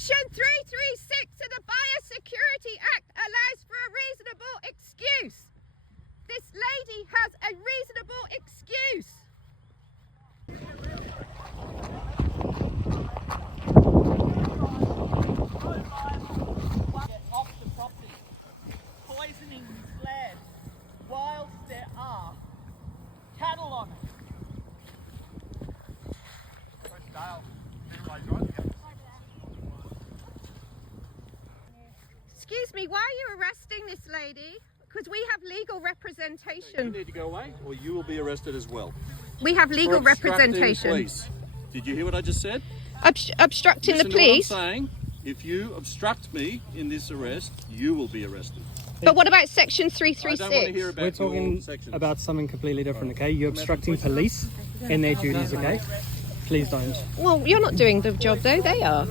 Section 336 of the Biosecurity Act allows for a reasonable excuse. This lady has a reasonable excuse. Get off the property, poisoning this land whilst there are cattle on it. Excuse me, why are you arresting this lady? Because we have legal You representation. need to go away, or you will be arrested as well. We have legal For obstructing representation. police. Did you hear what I just said? Obstructing the Listen police. to what I'm saying. If you obstruct me in this arrest, you will be arrested. But what about Section I don't want to 336? hear about We're talking your sections. about something completely different, okay? You're obstructing police in their duties, okay? Please don't. Well, you're not doing the job though. They are.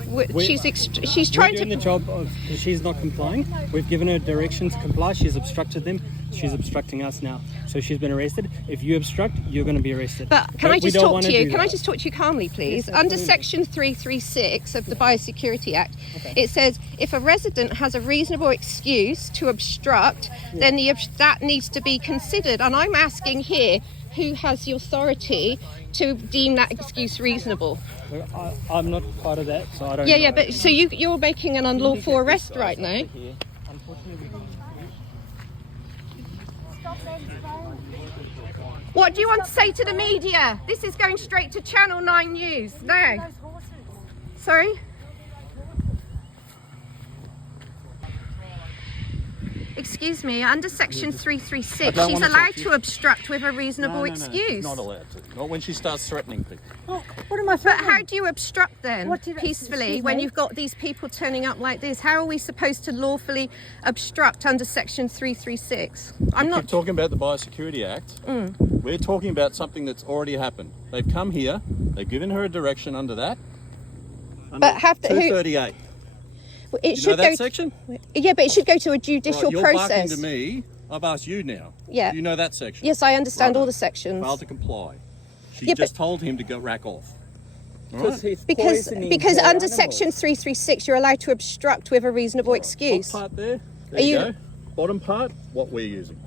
She's trying We're doing to. the job of, she's not complying. We've given her direction to comply. She's obstructed them. She's obstructing us now. So she's been arrested. If you obstruct, you're going to be arrested. But can I we just don't talk wanna to you? do Can I that. just talk to you calmly, please? Yes, Under absolutely. Section 336 of the Biosecurity Act, it says if a resident has a reasonable excuse to obstruct, then that needs to be considered. And I'm asking here, who has the authority to deem that excuse reasonable? I'm not part of that, so I don't Yeah, know. but so you're making an unlawful arrest right now. What do you want to say to the media? This is going straight to Channel 9 News. No. Sorry? Excuse me, under Section 336, I don't she's wanna allowed talk to to you. obstruct with a reasonable No, excuse. she's not allowed to. Not when she starts threatening people. Oh, what am I But threatening? how do you obstruct then, What did I- peacefully, excuse when me? you've got these people turning up like this? How are we supposed to lawfully obstruct under Section 336? I'm Keep not... talking about the Biosecurity Act. We're talking about something that's already happened. They've come here. They've given her a direction under that. Under But have the- who- 238. It You know should that go... section? Yeah, but it should go to a judicial Right, you're process. barking to me. I've asked you now. Yeah. Do you know that section? Yes, I understand Righto. all the sections. Failed to comply. She Yeah, just but- told him to go rack off. All right? Because under Section 336, you're allowed to obstruct with a reasonable excuse. Top part there. There Are you you- go. Bottom part, what we're using.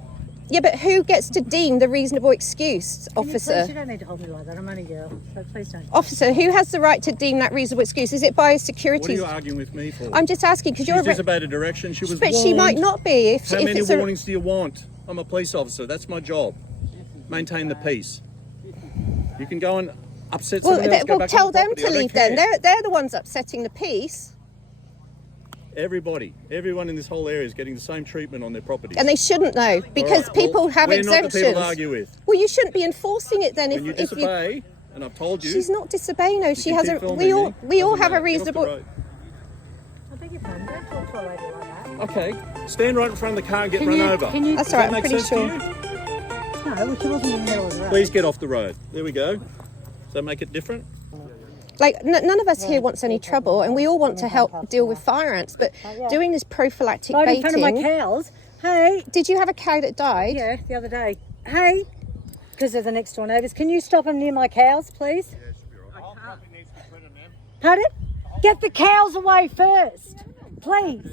Yeah, but who gets to deem the reasonable excuse, Can you please, you officer? don't need to hold me like that. I'm only a girl, so please don't. Officer, who has the right to deem that reasonable excuse? Is it What are biosecurity? you arguing with me for? I'm just asking because She's you're... disobeyed a direction. She was But warned. she might not be if, How if many it's a... warnings do you want? I'm a police officer. That's my job. Maintain the peace. You can go and upset Well, someone else. Go back on tell the them property. to I don't leave then. care. They're the ones upsetting the peace. Everyone in this whole area is getting the same treatment on their property. And they shouldn't know because people have we're exemptions. not the people to argue with. Well, you shouldn't be enforcing it then When you if you... disobey, and I've told you, She's not disobeying, no. She can has keep a... filming We all me. Doesn't have a matter. Get off the reasonable... road. I beg your pardon. Don't talk to a lady like that. Okay, stand right in front of the car and get Can run you- over. can you- That's Does all right, that I'm make pretty sense sure. to you? No, well, she wasn't in the middle of the road. Please get off the road. There we go. Does that make it different? Like, none of us here wants any trouble, and we all want to help deal with fire ants, but doing this prophylactic Right in front of my baiting... cows. Hey, Did you have a cow that died? yeah, the other day. Hey, because they're the next door neighbours. Can you stop them near my cows, please? Pardon? Get the cows away first, please.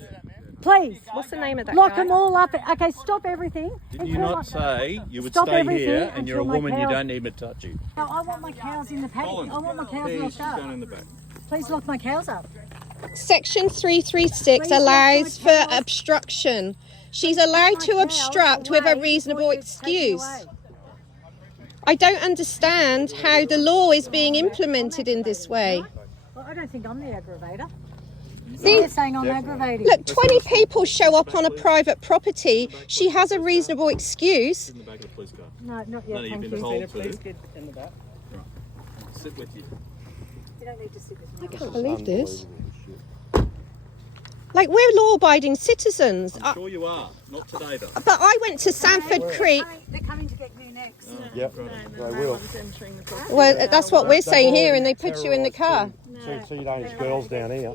Please. What's the name of that Lock guy? them all up. Okay, stop everything. Did you until not say you would Stop stay everything here and you're a until my woman, you cows- don't need me to touch you? No, I want my cows in the paddock. Colin, I want my cows please, locked she's up. down in the back. Please lock my cows up. Section 336 Please lock allows my for cows. obstruction. She's allowed My to cows obstruct with a away reasonable before you take me excuse. away. I don't understand how the law is being implemented in this way. Well, I don't think I'm the aggravator. See, They're saying I'm aggravating. look, 20 people show up on a private property. She has a reasonable excuse. In the back of the police car. No, not No, yet, you've thank been you. told to. in the back. Sit with you. You don't need to sit with I me. can't believe this. Like, we're law-abiding citizens. I'm sure you are. Not today, though. But I went to Sanford Creek. They're coming to get me next. Yep, they will. Well, that's what we're saying here, and they put you in the car. See those girls down here.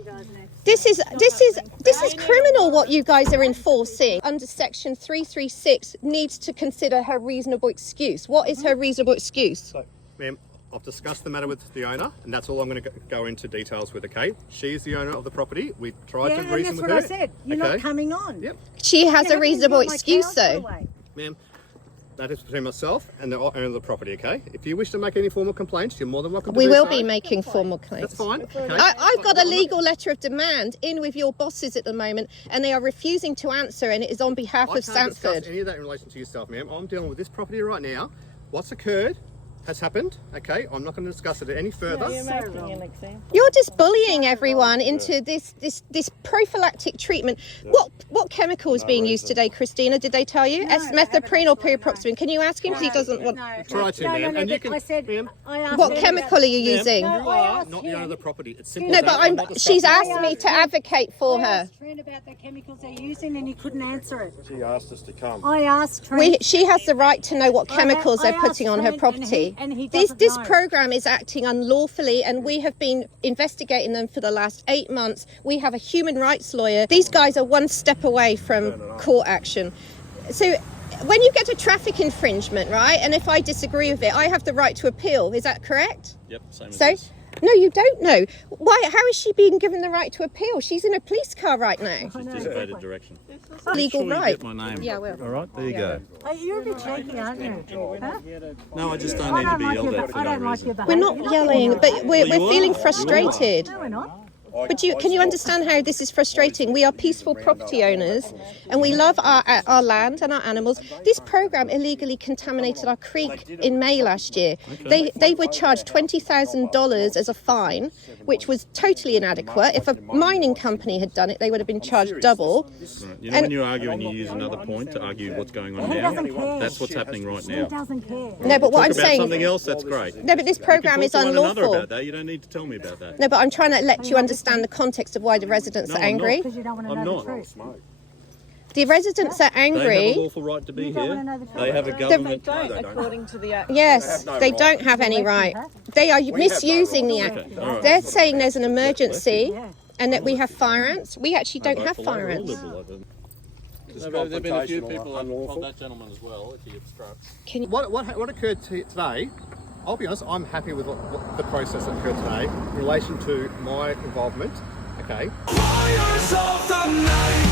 This is criminal what you guys are enforcing. Under Section 336 needs to consider her reasonable excuse. What is her reasonable excuse? Ma'am, I've discussed the matter with the owner, and that's all I'm going to go into details with, okay? She's the owner of the property. We tried Yeah, to and reason that's with what her. I said. You're not coming on. Yep. She has Yeah, a reasonable my excuse cows though. put away. Ma'am, that is between myself and the owner of the property, okay? If you wish to make any formal complaints, you're more than welcome to We do will so. be making formal claims. That's fine, okay? I've got a legal letter of demand in with your bosses at the moment, and they are refusing to answer, and it is on behalf I of can't discuss Sanford. any of that in relation to yourself, ma'am. I'm dealing with this property right now. What's occurred has happened, okay? I'm not going to discuss it any further. You're just bullying everyone into this prophylactic treatment. What chemical is being used today, Christina? Did they tell you? Methylpredniol or pyriproxine? Can you ask him? Because he doesn't want. Try to, ma'am. And you can, I said, ma'am, I asked What him chemical are you ma'am, using? you I are asked not the him. owner of the property. It's simple No, as but that. I'm not she's discussing asked me to advocate for I her. asked Trent about the chemicals they're using, and he couldn't answer it. She asked us to come. I asked Trent. She has the right to know what chemicals I they're putting asked on her Trent, property. and he This doesn't know. program is acting unlawfully, and we have been investigating them for the last 8 months. We have a human rights lawyer. These guys are one step away from court action. So when you get a traffic infringement, right, and if I disagree with it, I have the right to appeal. Is that correct? Yep, same as So, this. no, you don't know. Why? How is she being given the right to appeal? She's in a police car right now. She's dissipated direction. Legal Sure you right. get my name. Yeah, I will. All right, there you go. You're a bit cheeky, aren't you? Huh? No, I just don't I need to don't be like yelled your, at for I no don't like reason. your We're behaviour. not You're yelling, being but yelled we're you feeling are. frustrated. at. No, we're not. But can you understand how this is frustrating? We are peaceful property owners, and we love our land and our animals. This program illegally contaminated our creek in May last year. They were charged $20,000 as a fine, which was totally inadequate. If a mining company had done it, they would have been charged double. Right. You know, when you argue and you use another point to argue what's going on He now, doesn't care. that's what's happening right He now. doesn't care. No, but what Talk I'm about saying. something else, that's great. No, but this program You is can talk to one another unlawful. about that. You don't need to tell me about that. No, but I'm trying to let you understand the context of why the residents No, are I'm angry. Because you don't want to I'm know not. the truth. The residents are They have a angry. lawful right to be don't here. wanna know the truth. They have a government. Don't, according to the act. Yes, they don't have any right. They are misusing the act. Okay, all right. They're saying there's an emergency and that we have fire ants. We actually don't have Rightful, fire all ants. liberal, I think. No, but there've been a few people of that gentleman as well, if he obstructs. What occurred today, I'll be honest, I'm happy with what the process that occurred today in relation to my involvement, okay? Warriors of the night,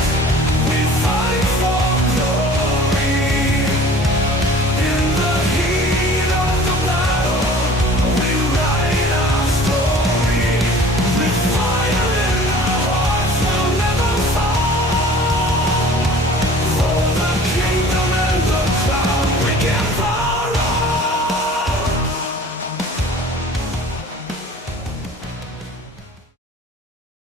we fight